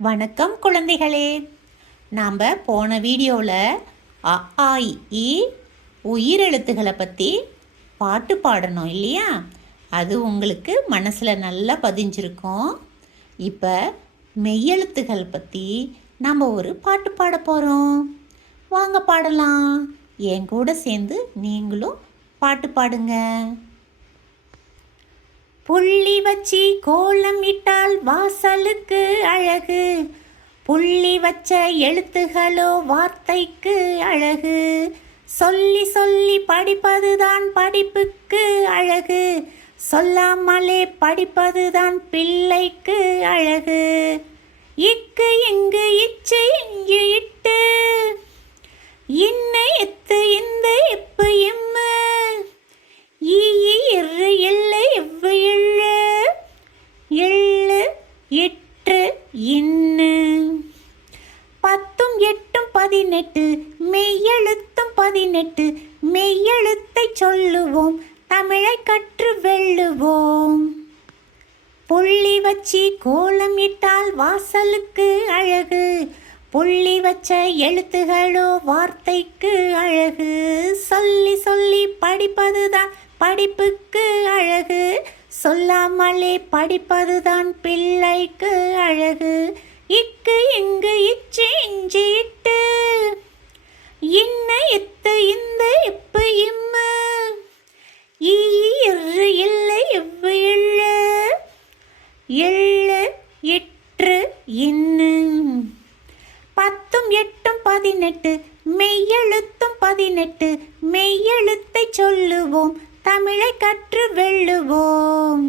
வணக்கம் குழந்தைகளே. நாம் போன வீடியோவில் அ ஆ இ, ஈ பற்றி பாட்டு பாடணும் இல்லையா? அது உங்களுக்கு மனசில் நல்லா பதிஞ்சிருக்கும். இப்போ மெய்யெழுத்துகள் பற்றி நம்ம ஒரு பாட்டு பாட போகிறோம் வாங்க பாடலாம். என் கூட சேர்ந்து நீங்களும் பாட்டு பாடுங்க. புள்ளி வச்சி கோலம் இட்டால் வாசலுக்கு அழகு. புள்ளி வச்ச எழுத்துகளோ வார்த்தைக்கு அழகு. சொல்லி சொல்லி படிப்பதுதான் படிப்புக்கு அழகு. சொல்லாமலே படிப்பதுதான் பிள்ளைக்கு அழகு. இக்கு இங்கு இச்சு இங்கு இட்டு இன்ன எத்து இந்த எப்பு எம்மு ஈ ஈ, இரு எல்லை எவ்வு எள்ளு எள்ளு எட்டு இன்னு. பத்தும் எட்டும் பதினெட்டு மெய்யெழுத்தும் பதினெட்டு மெய்யெழுத்தை சொல்லுவோம் தமிழை கற்று வெல்லுவோம். புள்ளி வச்சி கோலம் இட்டால் வாசலுக்கு அழகு புள்ளி வச்ச எழுத்துகளோ வார்த்தைக்கு அழகு. சொல்லி சொல்லி படிப்பதுதான் படிப்புக்கு அழகு. சொல்லாமலே படிப்பதுதான் பிள்ளைக்கு அழகு. இக்கு இங்கு இச்சு இஞ்சி இட்டு. இன்ன இத்து இந்த இப்பு இம்மு. ஈ இரு இல்லை இவ்வு இல்லை எள்ளு எட்டு இன்னு. பத்தும் எட்டும் பதினெட்டு. மெய்யெழுத்தும் பதினெட்டு. மெய்யெழுத்தை சொல்லுவோம். தமிழை கற்று வெல்லுவோம்.